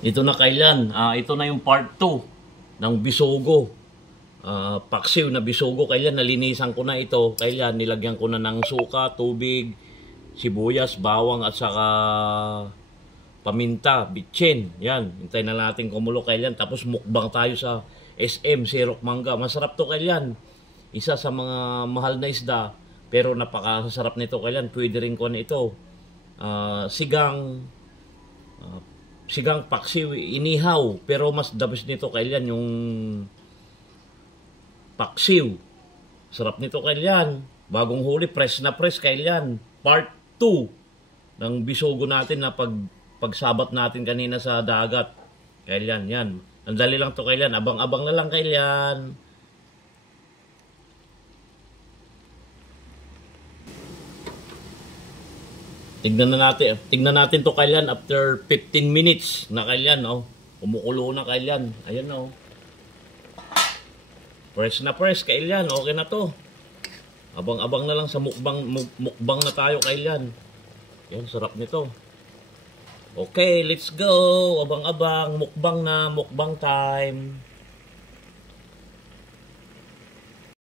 Ito na kailan, ito na yung part 2 ng bisogo. Paksiw na bisogo, kailan nalinisan ko na ito. Kailan nilagyan ko na ng suka, tubig, sibuyas, bawang at saka paminta, bitchin. Yan, hintay na natin kumulo kailan. Tapos mukbang tayo sa SM, Sirok Manga. Masarap to kailan. Isa sa mga mahal na isda. Pero napakasarap nito kailan. Pwede rin ko na ito. Sigang, sigang paksiw, inihaw. Pero mas the best nito kailan yung paksiw. Sarap nito kailan. Bagong huli, press na press kailan. Part 2 ng bisogo natin na pagsabat natin kanina sa dagat. Kailan, yan. Ang dali lang to kailan. Abang-abang na lang kailan. Tignan natin to kailan after 15 minutes na kailan, oh. Kumukulo na kailan. Ayan, oh. Press na press kailan. Okay na to. Abang-abang na lang sa mukbang na tayo kailan. Yan, sarap nito. Okay, let's go. Abang-abang, mukbang na, mukbang time.